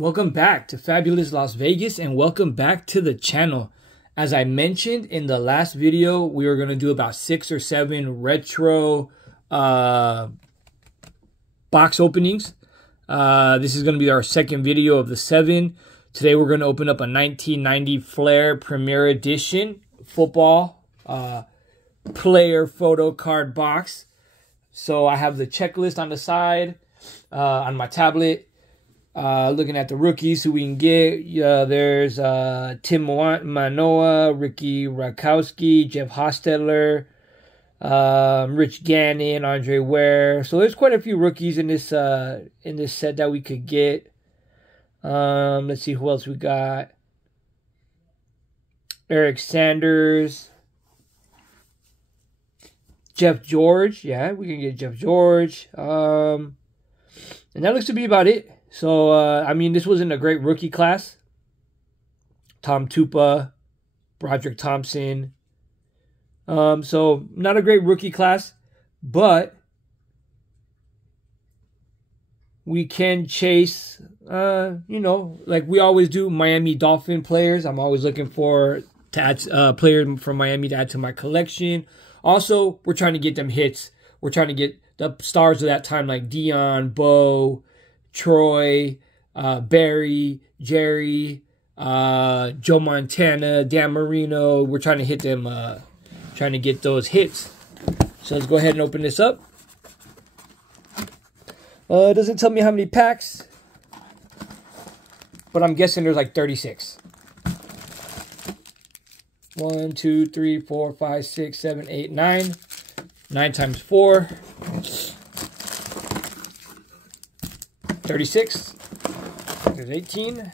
Welcome back to Fabulous Las Vegas and welcome back to the channel. As I mentioned in the last video, we were going to do about 6 or 7 retro box openings. This is going to be our second video of the 7. Today we're going to open up a 1990 Flair Premier Edition football player photo card box. So I have the checklist on the side on my tablet. Looking at the rookies who we can get. There's Tim Manoa, Ricky Rakowski, Jeff Hostetler, Rich Gannon, Andre Ware. So there's quite a few rookies in this set that we could get. Let's see who else we got. Eric Sanders, Jeff George. Yeah, we can get Jeff George. And that looks to be about it. So, I mean, this wasn't a great rookie class. Tom Tupa, Broderick Thompson. So, not a great rookie class. But we can chase, you know, like we always do, Miami Dolphin players. I'm always looking for to add players from Miami to add to my collection. Also, we're trying to get them hits. We're trying to get the stars of that time like Dion, Bo, Troy, Barry, Jerry, Joe Montana, Dan Marino. We're trying to hit them, trying to get those hits. So let's go ahead and open this up. It doesn't tell me how many packs, but I'm guessing there's like 36. 1, 2, 3, 4, 5, 6, 7, 8, 9. 9 times 4. 36, there's 18,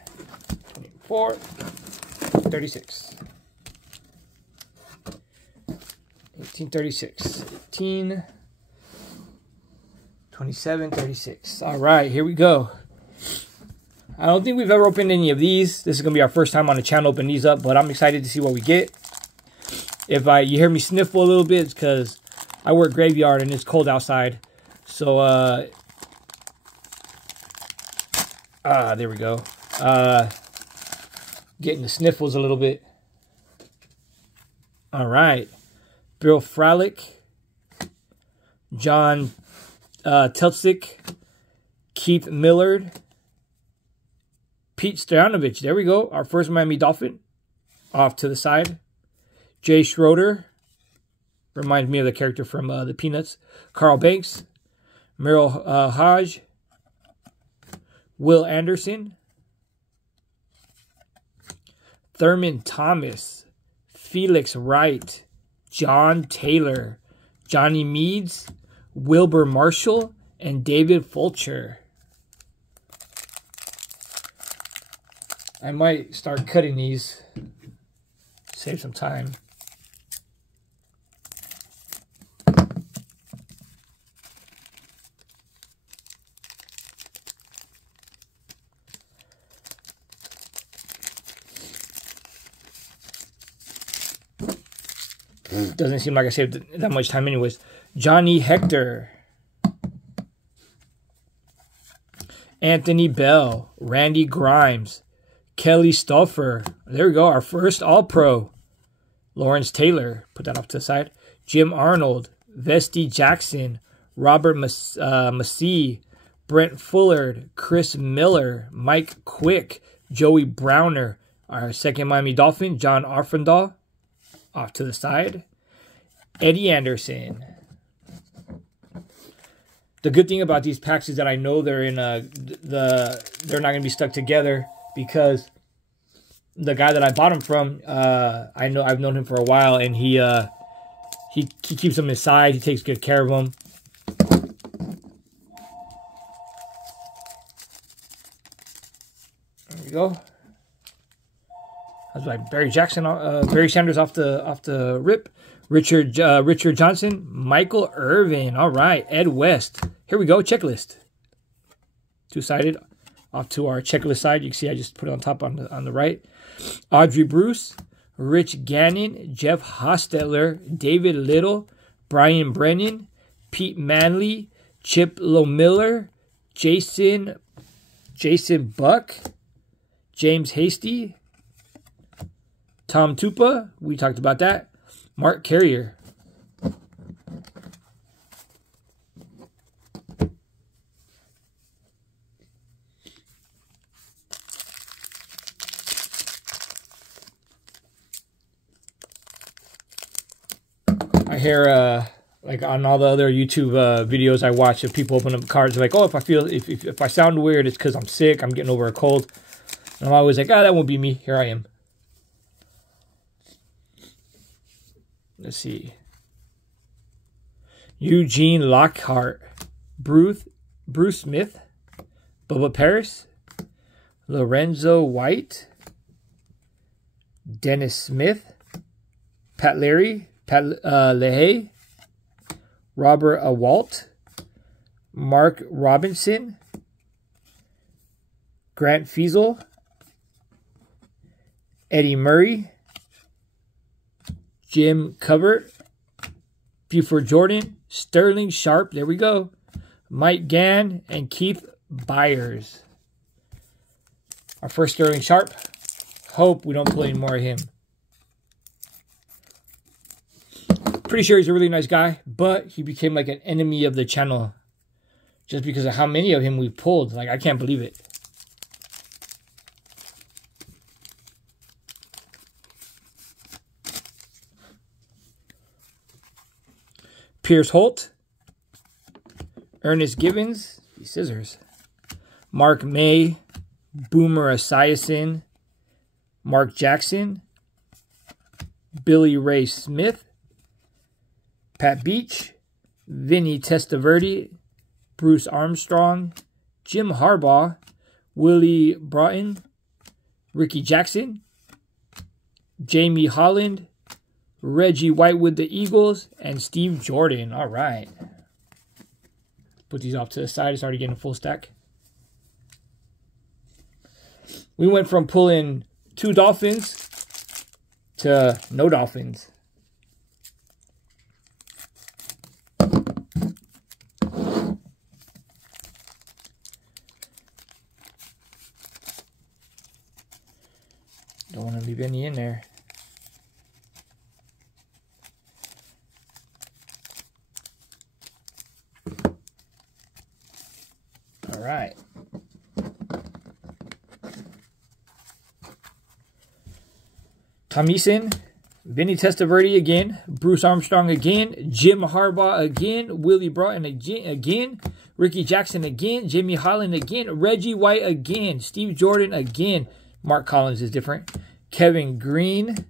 24, 36, 18, 36, 18, 27, 36. All right, here we go. I don't think we've ever opened any of these. This is going to be our first time on the channel opening these up, but I'm excited to see what we get. If you hear me sniffle a little bit, it's because I work graveyard and it's cold outside. So, there we go. Getting the sniffles a little bit. All right. Bill Fralick, John Teltzik, Keith Millard, Pete Stoyanovich. There we go. Our first Miami Dolphin. Off to the side. Jay Schroeder. Reminds me of the character from the Peanuts. Carl Banks. Merrill Hodge. Will Anderson, Thurman Thomas, Felix Wright, John Taylor, Johnny Meads, Wilbur Marshall, and David Fulcher. I might start cutting these, save some time. Doesn't seem like I saved that much time anyways. Johnny Hector. Anthony Bell. Randy Grimes. Kelly Stauffer. There we go. Our first All-Pro. Lawrence Taylor. Put that off to the side. Jim Arnold. Vesti Jackson. Robert Massey. Brent Fullard. Chris Miller. Mike Quick. Joey Browner. Our second Miami Dolphin. John Arfendal. Off to the side. Eddie Anderson. The good thing about these packs is that I know they're in they're not going to be stuck together because the guy that I bought them from, I've known him for a while, and he keeps them inside. He takes good care of them. There we go. That's like Barry Jackson, Barry Sanders off the rip. Richard Johnson, Michael Irvin. All right, Ed West. Here we go, checklist. Two-sided. Off to our checklist side. You can see I just put it on top on the right. Audrey Bruce, Rich Gannon, Jeff Hostetler, David Little, Brian Brennan, Pete Manley, Chip Lomiller, Jason Buck, James Hasty. Tom Tupa. We talked about that. Mark Carrier. I hear like on all the other YouTube videos I watch of people open up cards, like, oh, if I sound weird, it's because I'm sick, I'm getting over a cold. And I'm always like, that won't be me. Here I am. Let's see. Eugene Lockhart, Bruce Smith, Bubba Paris, Lorenzo White, Dennis Smith, Pat Leahy, Robert Awalt, Mark Robinson, Grant Fiesel, Eddie Murray, Jim Covert, Buford Jordan, Sterling Sharp, there we go, Mike Gann, and Keith Byers. Our first Sterling Sharp. Hope we don't pull any more of him. Pretty sure he's a really nice guy, but he became like an enemy of the channel just because of how many of him we pulled. Like, I can't believe it. Pierce Holt, Ernest Givens, scissors, Mark May, Boomer Esiason, Mark Jackson, Billy Ray Smith, Pat Beach, Vinny Testaverde, Bruce Armstrong, Jim Harbaugh, Willie Broughton, Ricky Jackson, Jamie Holland, Reggie White with the Eagles, and Steve Jordan. All right. Put these off to the side. It's already getting a full stack. We went from pulling 2 Dolphins to no Dolphins. Don't want to leave any in there. All right. Tom Eason, Vinny Testaverde again, Bruce Armstrong again, Jim Harbaugh again, Willie Broughton again, Ricky Jackson again, Jamie Holland again, Reggie White again, Steve Jordan again. Mark Collins is different. Kevin Green,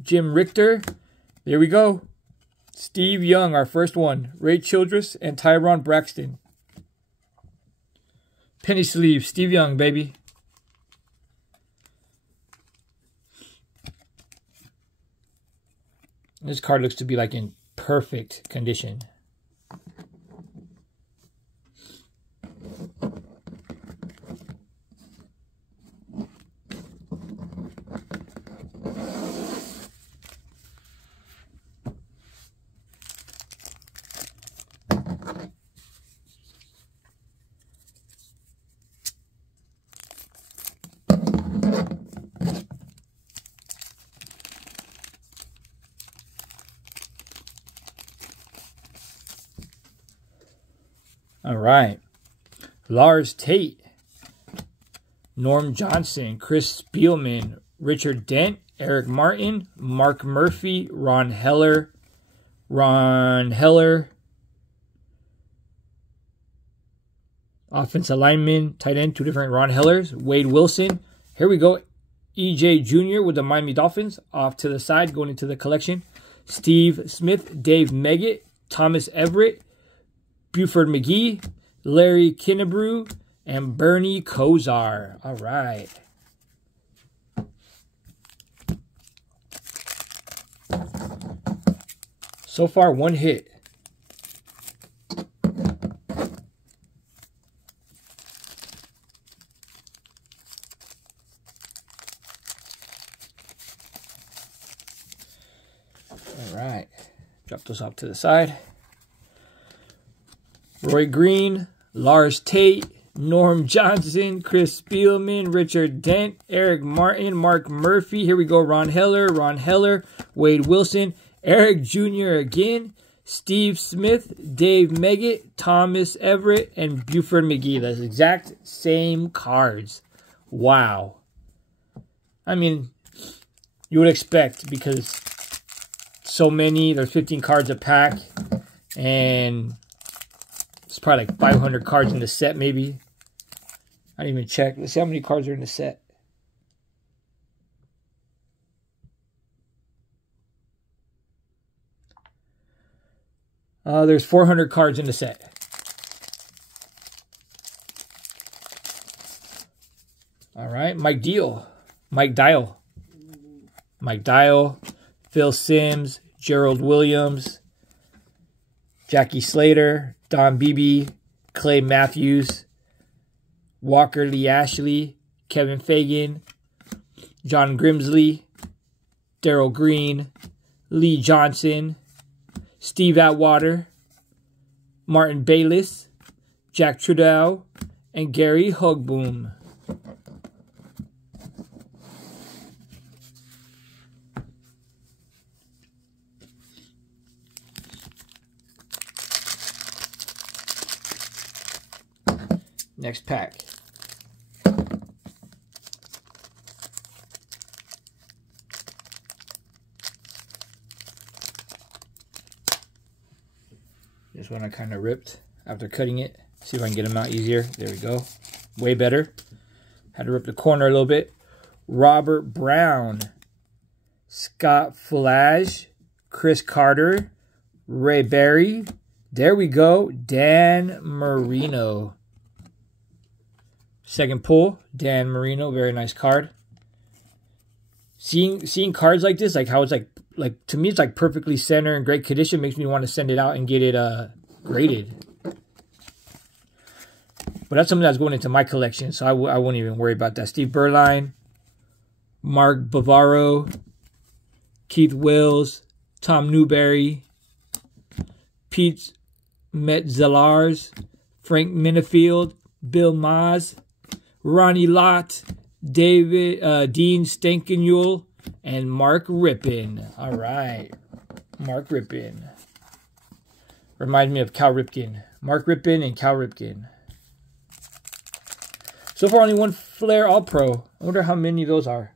Jim Richter. There we go. Steve Young, our first one. Ray Childress and Tyron Braxton. Penny sleeve, Steve Young, baby. This card looks to be like in perfect condition. All right. Lars Tate, Norm Johnson, Chris Spielman, Richard Dent, Eric Martin, Mark Murphy, Ron Heller, offensive lineman, tight end, 2 different Ron Hellers, Wade Wilson. Here we go. EJ Jr. with the Miami Dolphins, off to the side, going into the collection. Steve Smith, Dave Meggett, Thomas Everett, Buford McGee, Larry Kinnebrew, and Bernie Kosar. All right. So far, 1 hit. All right. Drop those off to the side. Roy Green, Lars Tate, Norm Johnson, Chris Spielman, Richard Dent, Eric Martin, Mark Murphy. Here we go. Ron Heller, Wade Wilson, Eric Jr. again, Steve Smith, Dave Meggett, Thomas Everett, and Buford McGee. That's exact same cards. Wow. I mean, you would expect because so many, there's 15 cards a pack, and it's probably like 500 cards in the set maybe. I didn't even check. Let's see how many cards are in the set. There's 400 cards in the set. All right, Mike Dial, Phil Simms, Gerald Williams, Jackie Slater, Don Beebe, Clay Matthews, Walker Lee Ashley, Kevin Fagan, John Grimsley, Darryl Green, Lee Johnson, Steve Atwater, Martin Bayless, Jack Trudeau, and Gary Hogboom. Next pack. This one I kind of ripped after cutting it. See if I can get them out easier. There we go. Way better. Had to rip the corner a little bit. Robert Brown, Scott Flage, Chris Carter, Ray Berry. There we go. Dan Marino. Second pull, Dan Marino, very nice card. Seeing cards like this, like how it's like to me it's like perfectly centered and great condition, makes me want to send it out and get it graded. But that's something that's going into my collection, so I won't even worry about that. Steve Berline, Mark Bavaro, Keith Wills, Tom Newberry, Pete Metzelaars, Frank Minifield, Bill Maas, Ronnie Lott, Dean Stankenule, and Mark Rippon. All right. Mark Rippon. Reminds me of Cal Ripken. Mark Rippon and Cal Ripken. So far, only one Flair All-Pro. I wonder how many of those are.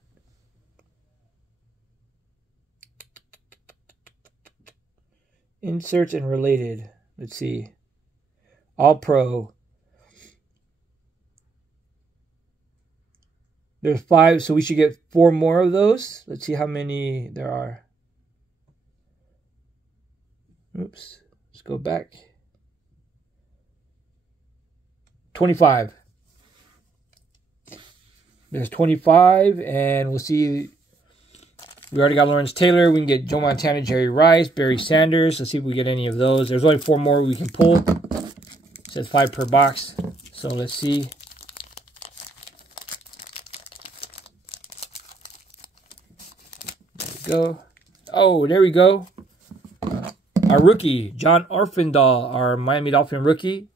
Inserts and related. Let's see. All-Pro. There's 5, so we should get 4 more of those. Let's see how many there are. Oops. Let's go back. 25. There's 25, and we'll see. We already got Lawrence Taylor. We can get Joe Montana, Jerry Rice, Barry Sanders. Let's see if we get any of those. There's only 4 more we can pull. It says 5 per box. So let's see. Go. Oh, there we go. Our rookie, John Orfendahl, our Miami Dolphin rookie,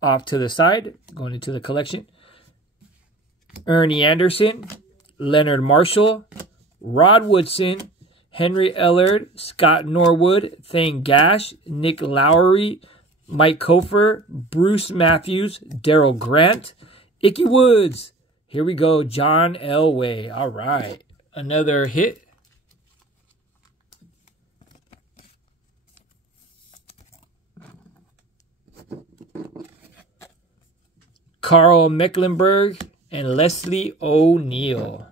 off to the side, going into the collection. Ernie Anderson, Leonard Marshall, Rod Woodson, Henry Ellard, Scott Norwood, Thane Gash, Nick Lowry, Mike Kofer, Bruce Matthews, Daryl Grant, Icky Woods. Here we go, John Elway. All right, another hit. Carl Mecklenburg and Leslie O'Neal.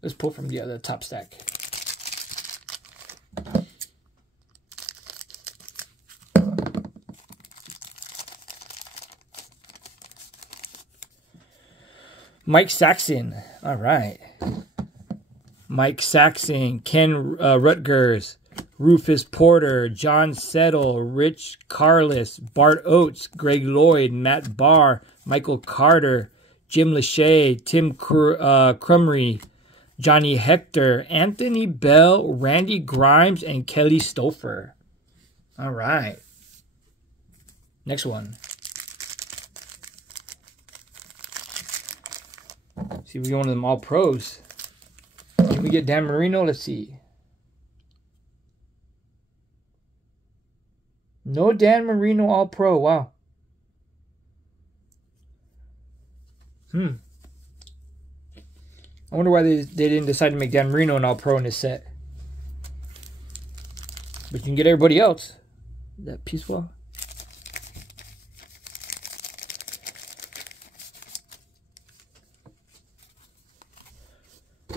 Let's pull from the other top stack. Mike Saxon. All right. Mike Saxon, Ken Rutgers, Rufus Porter, John Settle, Rich Carless, Bart Oates, Greg Lloyd, Matt Barr, Michael Carter, Jim Lachey, Tim Crumry, Johnny Hector, Anthony Bell, Randy Grimes, and Kelly Stouffer. All right. Next one. See if we get one of them all pros. Can we get Dan Marino? Let's see. No Dan Marino all pro. Wow. I wonder why they didn't decide to make Dan Marino an all pro in this set. But you can get everybody else. That peaceful.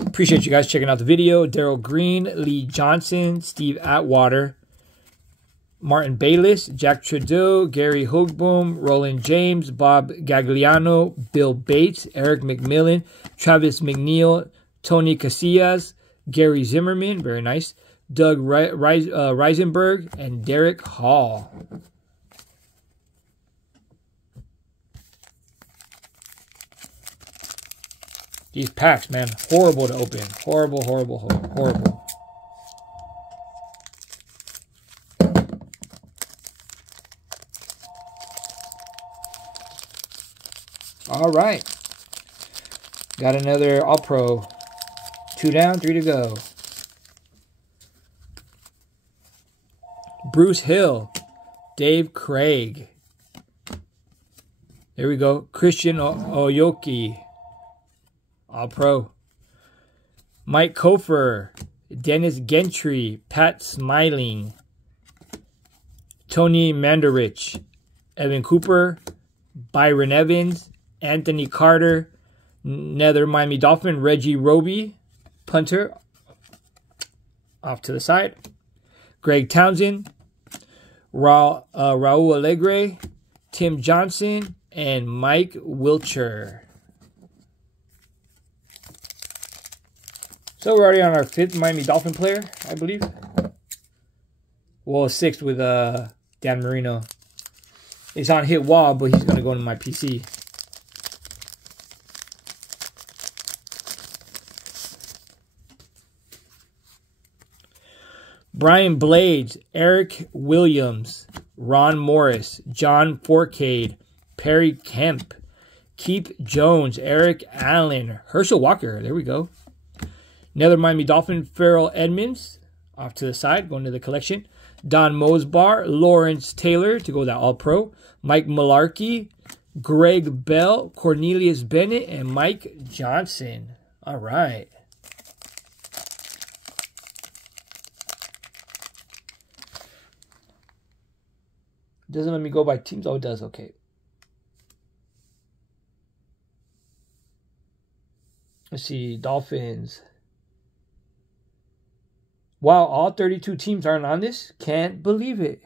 Appreciate you guys checking out the video. Daryl Green, Lee Johnson, Steve Atwater, Martin Bayless, Jack Trudeau, Gary Hoogboom, Roland James, Bob Gagliano, Bill Bates, Eric McMillan, Travis McNeil, Tony Casillas, Gary Zimmerman, very nice, Doug Reisenberg, and Derek Hall. These packs, man, horrible to open. Horrible, horrible, horrible. All right. Got another All-Pro. 2 down, 3 to go. Bruce Hill. Dave Craig. There we go. Christian Oyoki. All-Pro. Mike Kofer. Dennis Gentry. Pat Smiling. Tony Mandarich. Evan Cooper. Byron Evans. Anthony Carter. Nether Miami Dolphin. Reggie Roby. Punter. Off to the side. Greg Townsend. Raul Alegre. Tim Johnson. And Mike Wilcher. So we're already on our 5th Miami Dolphin player, I believe. Well, 6th with Dan Marino. It's on hit wall, but he's going to go into my PC. Brian Blades, Eric Williams, Ron Morris, John Forcade, Perry Kemp, Keith Jones, Eric Allen, Herschel Walker. There we go. Another Miami Dolphin, Farrell Edmonds, off to the side, going to the collection. Don Mosbar, Lawrence Taylor, to go with that All-Pro. Mike Malarkey, Greg Bell, Cornelius Bennett, and Mike Johnson. All right. Doesn't let me go by teams. Oh, it does. Okay. Let's see. Dolphins. Wow, all 32 teams aren't on this? Can't believe it.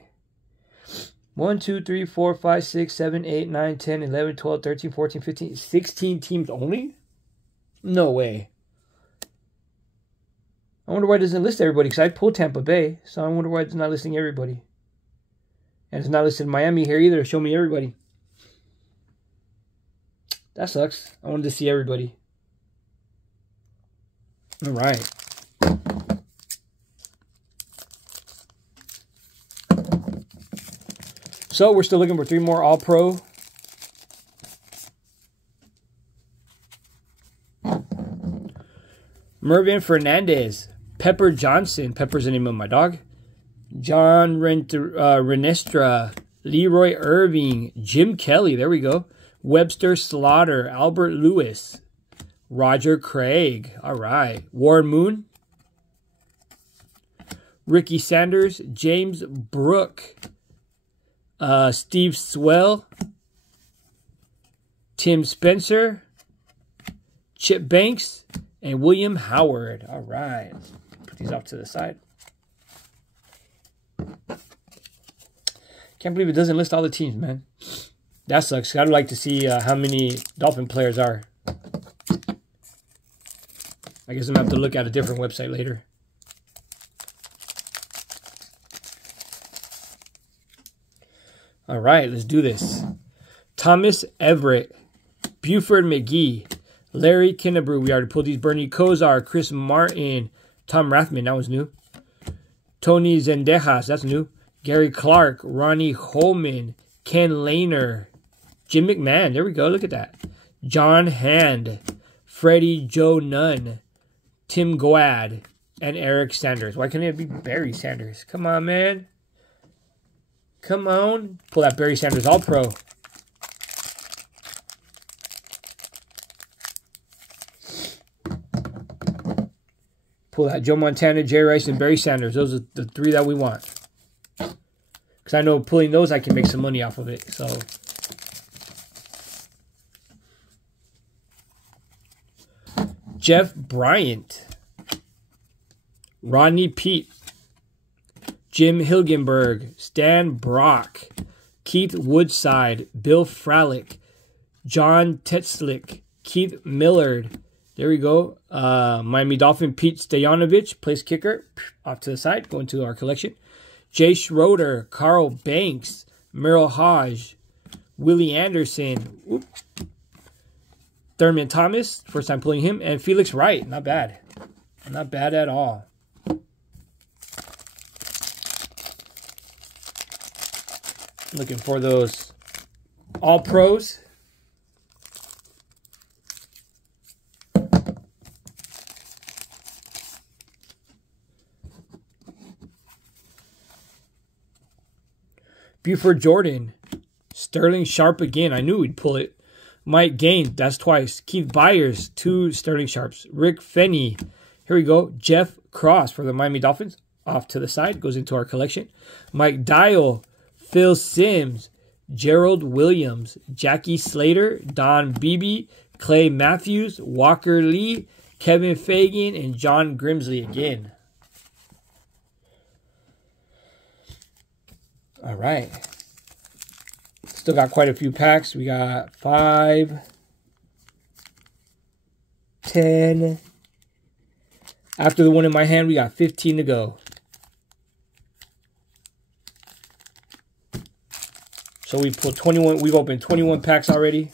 1, 2, 3, 4, 5, 6, 7, 8, 9, 10, 11, 12, 13, 14, 15, 16 teams only? No way. I wonder why it doesn't list everybody, because I pulled Tampa Bay, so I wonder why it's not listing everybody. And it's not listed Miami here either. Show me everybody. That sucks. I wanted to see everybody. All right. So we're still looking for 3 more All-Pro. Mervin Fernandez. Pepper Johnson. Pepper's the name of my dog. John Renestra. Leroy Irving. Jim Kelly. There we go. Webster Slaughter. Albert Lewis. Roger Craig. All right. Warren Moon. Ricky Sanders. James Brooke. Steve Swell, Tim Spencer, Chip Banks, and William Howard. All right. Put these off to the side. Can't believe it doesn't list all the teams, man. That sucks. I'd like to see how many Dolphin players are. I guess I'm going to have to look at a different website later. All right, let's do this. Thomas Everett, Buford McGee, Larry Kinnebrew. We already pulled these. Bernie Kosar, Chris Martin, Tom Rathman. That was new. Tony Zendejas. That's new. Gary Clark, Ronnie Holman, Ken Lehner, Jim McMahon. There we go. Look at that. John Hand, Freddie Joe Nunn, Tim Guad, and Eric Sanders. Why can't it be Barry Sanders? Come on, man. Come on. Pull that Barry Sanders All-Pro. Pull that Joe Montana, Jerry Rice, and Barry Sanders. Those are the three that we want. Because I know pulling those, I can make some money off of it. So, Jeff Bryant, Rodney Peete, Jim Hilgenberg, Stan Brock, Keith Woodside, Bill Fralick, John Tetzlick, Keith Millard. There we go. Miami Dolphin Pete Stoyanovich, place kicker, off to the side, going to our collection. Jay Schroeder, Carl Banks, Merrill Hodge, Willie Anderson, Thurman Thomas, first time pulling him, and Felix Wright. Not bad. Not bad at all. Looking for those All-Pros. Buford Jordan, Sterling Sharp again. I knew we'd pull it. Mike Gain, that's twice. Keith Byers, 2 Sterling Sharps. Rick Fenney, here we go. Jeff Cross for the Miami Dolphins, off to the side, goes into our collection. Mike Dial, Phil Simms, Gerald Williams, Jackie Slater, Don Beebe, Clay Matthews, Walker Lee, Kevin Fagan, and John Grimsley again. All right. Still got quite a few packs. We got 5, 10. After the one in my hand, we got 15 to go. So we pulled 21. We've opened 21 packs already.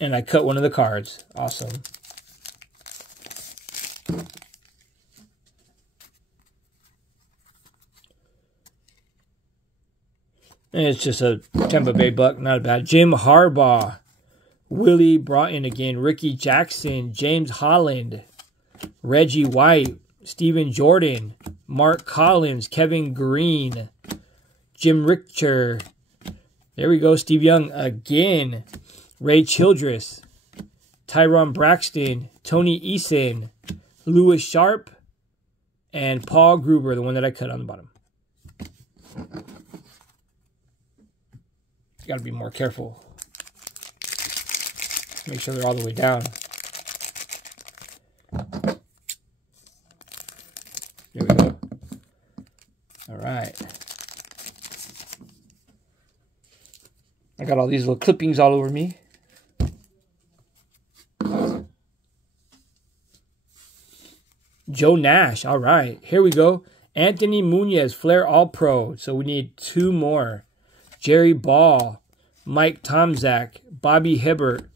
And I cut one of the cards. Awesome. And it's just a Tampa Bay Buck. Not bad. Jim Harbaugh. Willie Broughton again. Ricky Jackson. James Holland. Reggie White. Stephen Jordan. Mark Collins. Kevin Green. Jim Richter. There we go. Steve Young again. Ray Childress, Tyron Braxton, Tony Eason, Lewis Sharp, and Paul Gruber, the one that I cut on the bottom. You got to be more careful. Make sure they're all the way down. There we go. All right. I got all these little clippings all over me. Joe Nash. All right. Here we go. Anthony Munoz, Flair All-Pro. So we need 2 more. Jerry Ball, Mike Tomczak, Bobby Hibbert,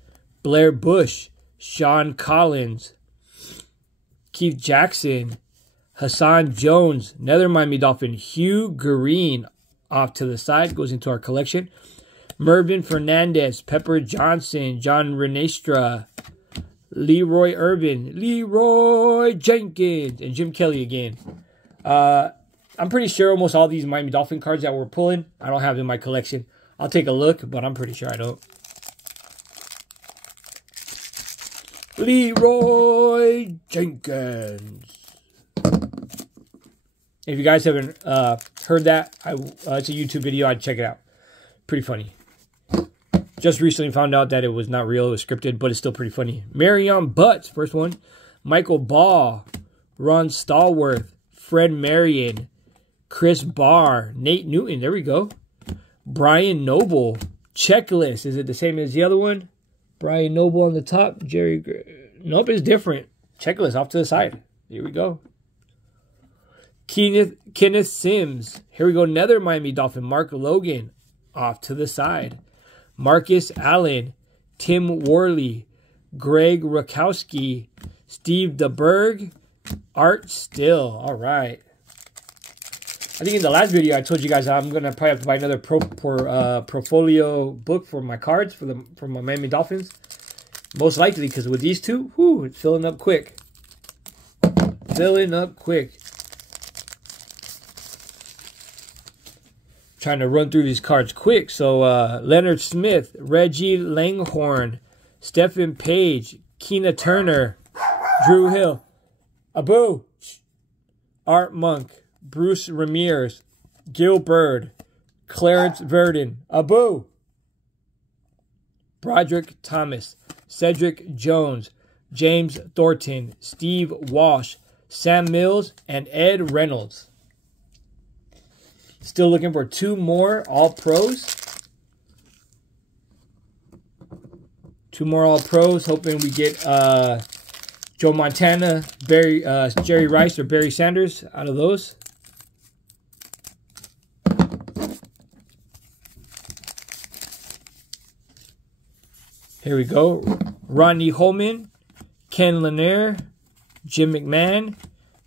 Blair Bush, Sean Collins, Keith Jackson, Hassan Jones, another Miami Dolphin, Hugh Green, off to the side, goes into our collection. Mervin Fernandez, Pepper Johnson, John Renestra, Leroy Irvin, Leroy Jenkins, and Jim Kelly again. I'm pretty sure almost all these Miami Dolphin cards that we're pulling, I don't have in my collection. I'll take a look, but I'm pretty sure I don't. Leroy Jenkins. If you guys haven't heard that, it's a YouTube video. I'd check it out. Pretty funny. Just recently found out that it was not real. It was scripted, but it's still pretty funny. Marion Butts, first one. Michael Ball. Ron Stallworth. Fred Marion. Chris Barr. Nate Newton. There we go. Brian Noble. Checklist. Is it the same as the other one? Brian Noble on the top. Jerry. Nope, it's different. Checklist off to the side. Here we go. Kenneth Sims. Here we go. Another Miami Dolphin. Mark Logan. Off to the side. Marcus Allen, Tim Worley, Greg Rakowski, Steve DeBerg, Art Still. All right. I think in the last video I told you guys I'm gonna probably have to buy another portfolio book for my cards for my Miami Dolphins. Most likely, because with these two, whoo, it's filling up quick. Filling up quick. Trying to run through these cards quick. So Leonard Smith, Reggie Langhorne, Stephen Page, Keena Turner, Drew Hill, Abu, Art Monk, Bruce Ramirez, Gil Bird, Clarence Verdon, Abu, Broderick Thomas, Cedric Jones, James Thornton, Steve Walsh, Sam Mills, and Ed Reynolds. Still looking for 2 more All-Pros. 2 more All-Pros. Hoping we get Joe Montana, Jerry Rice, or Barry Sanders out of those. Here we go. Rodney Holman, Ken Lanier, Jim McMahon,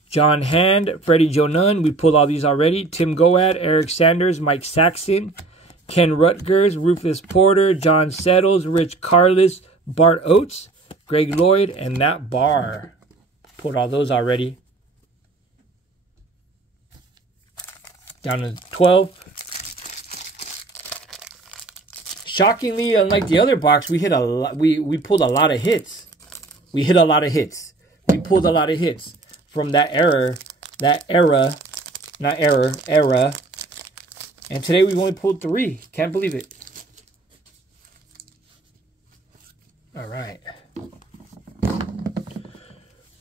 John Hand, Freddie Joe Nunn. We pulled all these already. Tim Goad, Eric Sanders, Mike Saxon, Ken Rutgers, Rufus Porter, John Settles, Rich Carlis, Bart Oates, Greg Lloyd, and that bar. Pulled all those already. Down to 12. Shockingly, unlike the other box, we hit a lot. We pulled a lot of hits. We hit a lot of hits. We pulled a lot of hits from that era. And today we've only pulled 3. Can't believe it. All right.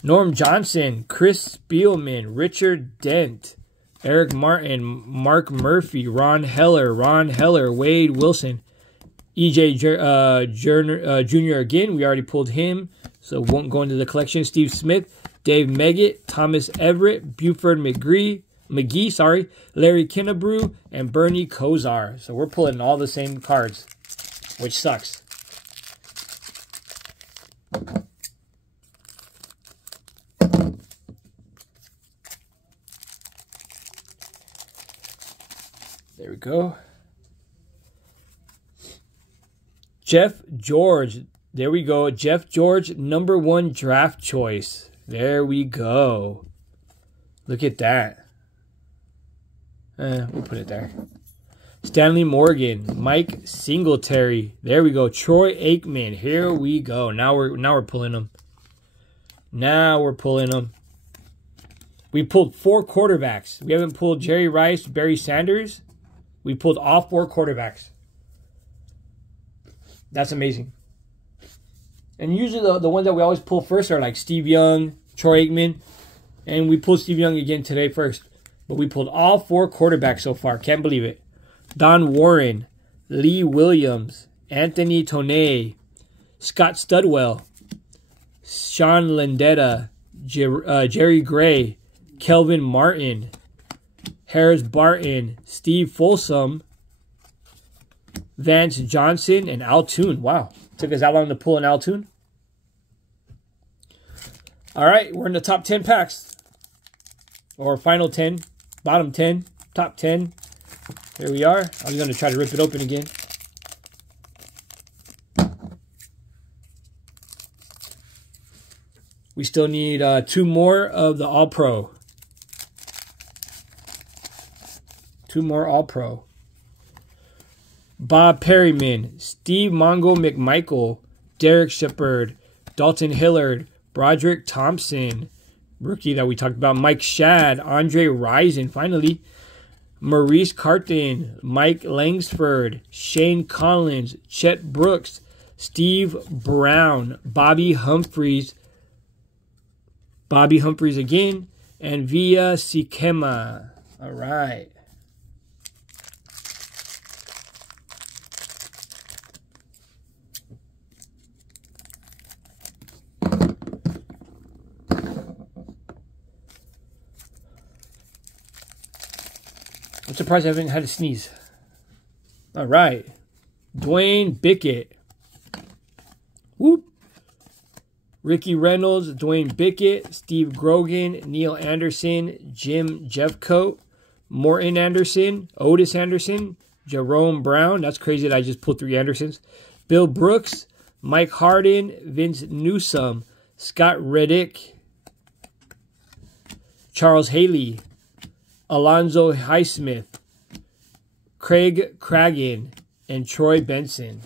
Norm Johnson, Chris Spielman, Richard Dent, Eric Martin, Mark Murphy, Ron Heller, Wade Wilson, EJ Jr. again. We already pulled him, so won't go into the collection. Steve Smith, Dave Meggett, Thomas Everett, Buford McGee, Larry Kinnebrew, and Bernie Kosar. So we're pulling all the same cards, which sucks. There we go. Jeff George. There we go. Jeff George, #1 draft choice. There we go. Look at that. We'll put it there. Stanley Morgan, Mike Singletary. There we go. Troy Aikman. Here we go. Now we're pulling them. Now we're pulling them. We pulled 4 quarterbacks. We haven't pulled Jerry Rice, Barry Sanders. We pulled all 4 quarterbacks. That's amazing. And usually the ones that we always pull first are like Steve Young, Troy Aikman. And we pulled Steve Young again today first. But we pulled all 4 quarterbacks so far. Can't believe it. Don Warren, Lee Williams, Anthony Toney, Scott Studwell, Sean Landetta, Jerry Gray, Kelvin Martin, Harris Barton, Steve Folsom, Vance Johnson, and Altoon. Wow. Took us that long to pull an Altoon. All right. We're in the top 10 packs. Or final 10. Bottom 10. Top 10. Here we are. I was going to try to rip it open again. We still need 2 more of the All-Pro. 2 more All-Pro. Bob Perryman, Steve Mongo McMichael, Derek Shepard, Dalton Hillard, Broderick Thompson, rookie that we talked about, Mike Shad, Andre Rison, finally, Maurice Carton, Mike Langsford, Shane Collins, Chet Brooks, Steve Brown, Bobby Humphries again, and Via Sikema. All right. I'm surprised I haven't had a sneeze. All right. Dwayne Bickett. Whoop. Ricky Reynolds, Dwayne Bickett, Steve Grogan, Neil Anderson, Jim Jeffcoat, Morton Anderson, Otis Anderson, Jerome Brown. That's crazy that I just pulled 3 Andersons. Bill Brooks, Mike Harden, Vince Newsome, Scott Reddick, Charles Haley, Alonzo Highsmith, Craig Cragen, and Troy Benson.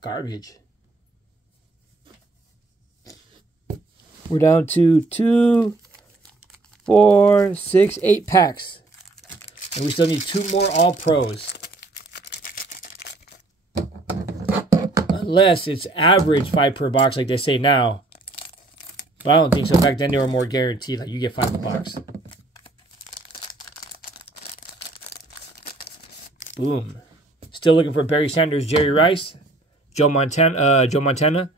Garbage. We're down to 2, 4, 6, 8 packs. And we still need 2 more All-Pros. Unless it's average 5 per box like they say now. But I don't think so. Back then they were more guaranteed. Like you get 5 a box. Boom. Still looking for Barry Sanders, Jerry Rice, Joe Montana,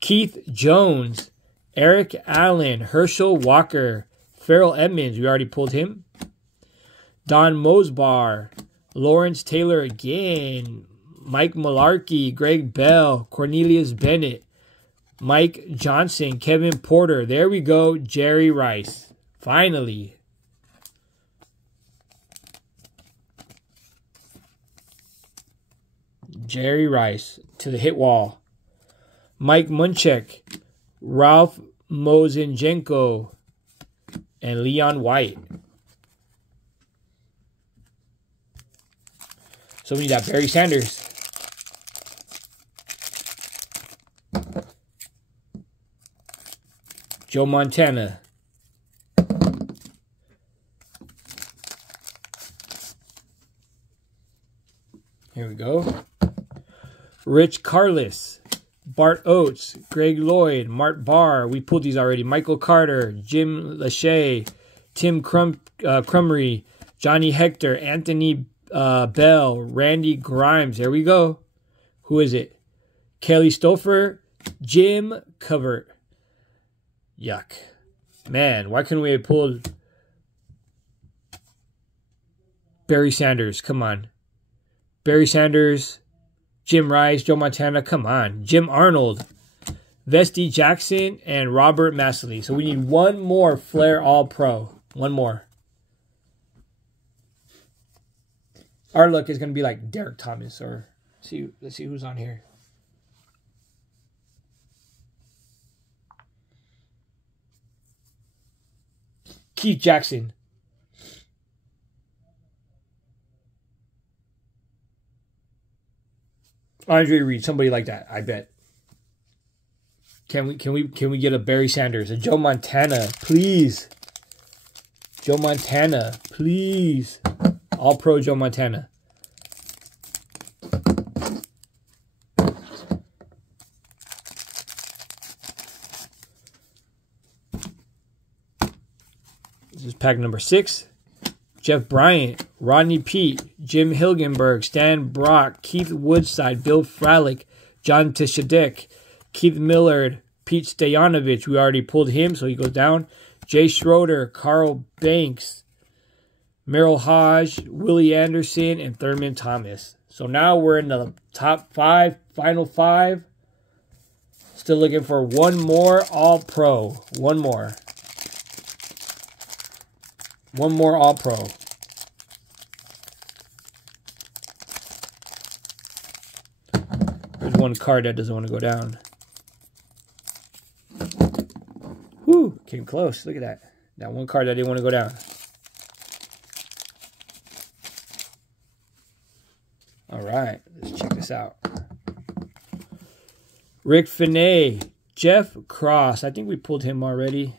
Keith Jones, Eric Allen, Herschel Walker, Farrell Edmonds. We already pulled him. Don Mosbar, Lawrence Taylor again, Mike Malarkey, Greg Bell, Cornelius Bennett, Mike Johnson, Kevin Porter. There we go, Jerry Rice. Finally. Jerry Rice to the hit wall. Mike Munchak, Ralph Mozinjenko, and Leon White. So we need that Barry Sanders. Joe Montana. Here we go. Rich Carlis, Bart Oates, Greg Lloyd, Mart Barr. We pulled these already. Michael Carter, Jim Lachey, Tim Crumry, Johnny Hector, Anthony Bell, Randy Grimes. There we go. Who is it? Kelly Stouffer, Jim Covert. Yuck. Man, why couldn't we have pulled Barry Sanders? Come on. Barry Sanders, Jim Rice, Joe Montana. Come on. Jim Arnold, Vesty Jackson, and Robert Massley. So we need 1 more Flair All-Pro. 1 more. Our luck is going to be like Derek Thomas or let's see who's on here. Keith Jackson. Andre Reed, somebody like that, I bet. Can we get a Barry Sanders, a Joe Montana, please? Joe Montana, please. All-Pro Joe Montana. This is pack number 6. Jeff Bryant, Rodney Peete, Jim Hilgenberg, Stan Brock, Keith Woodside, Bill Fralick, John Tishadek, Keith Millard, Pete Stoyanovich. We already pulled him, so he goes down. Jay Schroeder, Carl Banks, Merrill Hodge, Willie Anderson, and Thurman Thomas. So now we're in the top 5, final 5. Still looking for 1 more All-Pro. 1 more. 1 more All-Pro. There's 1 card that doesn't want to go down. Whew, came close. Look at that. That 1 card that didn't want to go down. All right, let's check this out. Rick Finney, Jeff Cross. I think we pulled him already.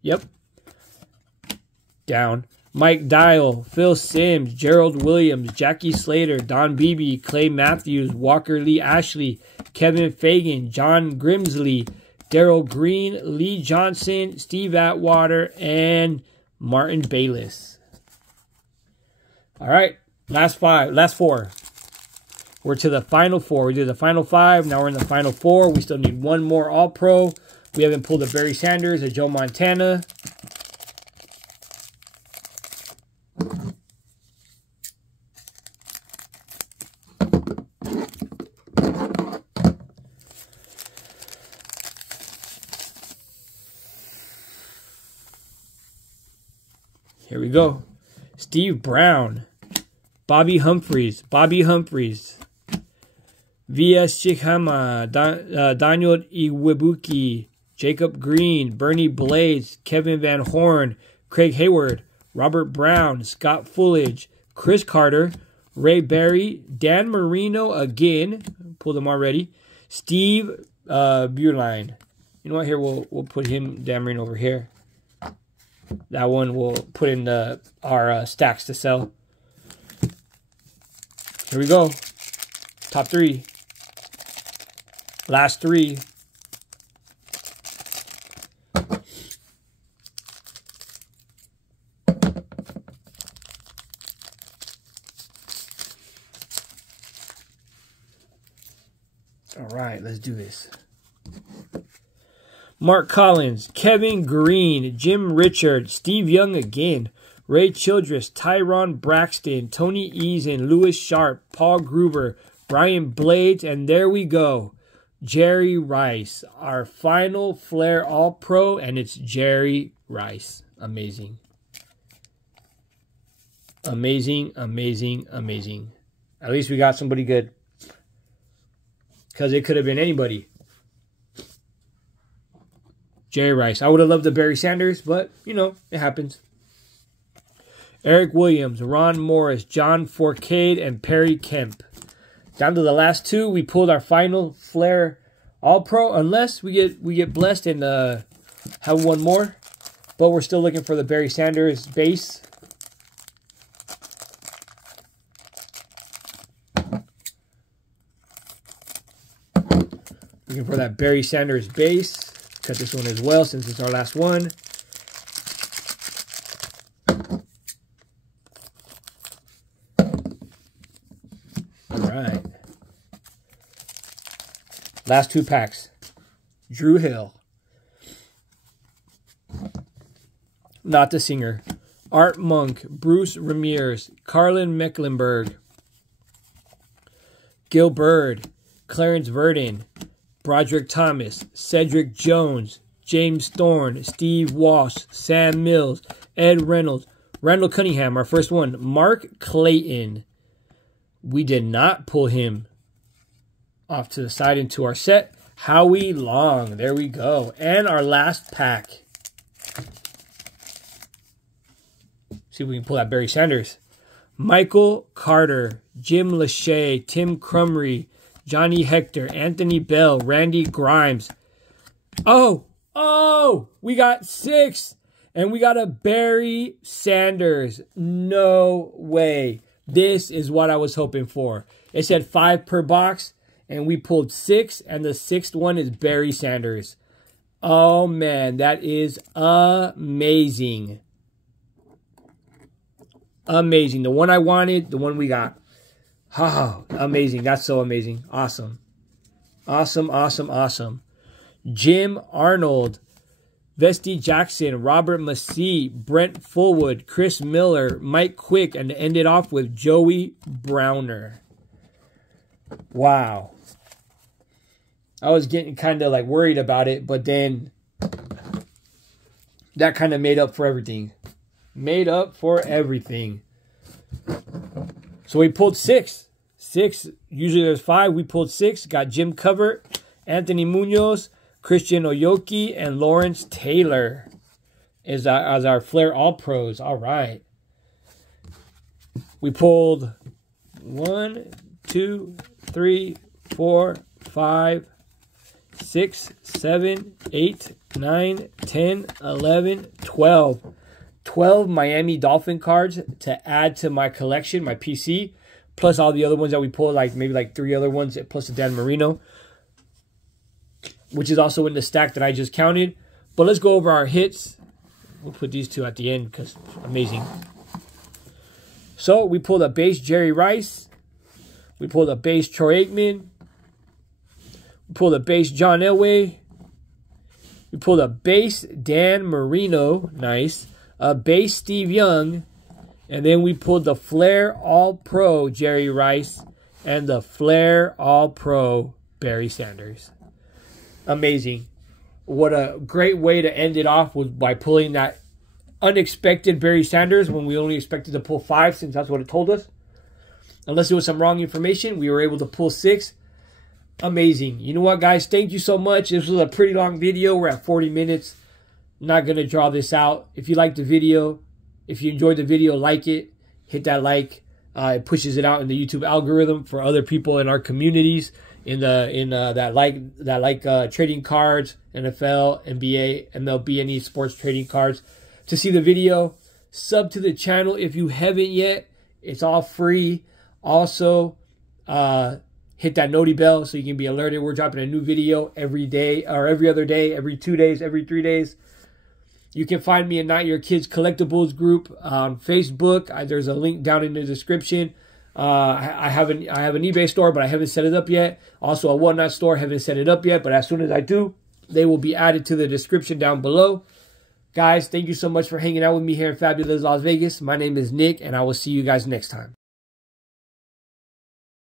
Yep. Down. Mike Dial, Phil Simms, Gerald Williams, Jackie Slater, Don Beebe, Clay Matthews, Walker Lee Ashley, Kevin Fagan, John Grimsley, Darryl Green, Lee Johnson, Steve Atwater, and Martin Bayless. All right, last 4. We're to the final 4. We did the final 5. Now we're in the final 4. We still need 1 more All-Pro. We haven't pulled a Barry Sanders, a Joe Montana. Here we go. Steve Brown. Bobby Humphries. V.S. Chikhama. Daniel Iwebuki. Jacob Green. Bernie Blades. Kevin Van Horn. Craig Hayward. Robert Brown. Scott Fullage. Chris Carter. Ray Berry. Dan Marino again. Pulled him already. Steve Buerlein. You know what? Here, we'll put him, Dan Marino, over here. That one we'll put in our stacks to sell. Here we go. Top 3. Last 3. All right, let's do this. Mark Collins, Kevin Green, Jim Richard, Steve Young again, Ray Childress, Tyron Braxton, Tony Eason, Lewis Sharp, Paul Gruber, Brian Blades, and there we go. Jerry Rice, our final Flair All-Pro, and it's Jerry Rice. Amazing. Amazing, amazing, amazing. At least we got somebody good. Because it could have been anybody. Jerry Rice. I would have loved the Barry Sanders, but, you know, it happens. Eric Williams, Ron Morris, John Forcade, and Perry Kemp. Down to the last 2, we pulled our final Flair All-Pro, unless we get blessed and have one more. But we're still looking for the Barry Sanders base. Looking for that Barry Sanders base. Cut this one as well since it's our last one. All right. Last 2 packs. Drew Hill. Not the singer. Art Monk. Bruce Ramirez. Carlin Mecklenburg. Gil Bird. Clarence Verdon. Broderick Thomas, Cedric Jones, James Thorne, Steve Walsh, Sam Mills, Ed Reynolds, Randall Cunningham, our first one, Mark Clayton. We did not pull him off to the side into our set. Howie Long, there we go. And our last pack. See if we can pull that Barry Sanders. Michael Carter, Jim Lachey, Tim Crumry, Johnny Hector, Anthony Bell, Randy Grimes. Oh, we got 6. And we got a Barry Sanders. No way. This is what I was hoping for. It said 5 per box, and we pulled 6, and the 6th one is Barry Sanders. Oh, man, that is amazing. Amazing. The one I wanted, the one we got. Oh, amazing. That's so amazing. Awesome. Awesome, awesome, awesome. Jim Arnold, Vesty Jackson, Robert Massey, Brent Fullwood, Chris Miller, Mike Quick, and ended off with Joey Browner. Wow. I was getting kind of like worried about it, but then that kind of made up for everything. Made up for everything. So we pulled 6. 6. Usually there's 5. We pulled 6. Got Jim Covert, Anthony Munoz, Christian Oyoki, and Lawrence Taylor as our Flair All-Pros. All right. We pulled 1, 2, 3, 4, 5, 6, 7, 8, 9, 10, 11, 12. 12 Miami Dolphin cards to add to my collection, my PC, plus all the other ones that we pulled, like maybe like 3 other ones, plus the Dan Marino, which is also in the stack that I just counted. But let's go over our hits. We'll put these 2 at the end because amazing. So we pulled a base Jerry Rice. We pulled a base Troy Aikman. We pulled a base John Elway. We pulled a base Dan Marino. Nice. A base Steve Young, and then we pulled the Flair All-Pro Jerry Rice and the Flair All-Pro Barry Sanders. Amazing. What a great way to end it off was by pulling that unexpected Barry Sanders when we only expected to pull 5, since that's what it told us. Unless it was some wrong information, we were able to pull 6. Amazing. You know what, guys? Thank you so much. This was a pretty long video. We're at 40 minutes. Not going to draw this out. If you liked the video, if you enjoyed the video, like it. Hit that like. It pushes it out in the YouTube algorithm for other people in our communities that like trading cards, NFL, NBA, MLB, any sports trading cards. To see the video, sub to the channel if you haven't yet. It's all free. Also, hit that noti bell so you can be alerted. We're dropping a new video every day, or every other day, every 2 days, every 3 days. You can find me in Not Your Kids Collectibles group on Facebook. There's a link down in the description. I have an eBay store, but I haven't set it up yet. Also a Whatnot store, haven't set it up yet, but as soon as I do, they will be added to the description down below. Guys, thank you so much for hanging out with me here in fabulous Las Vegas. My name is Nick, and I will see you guys next time.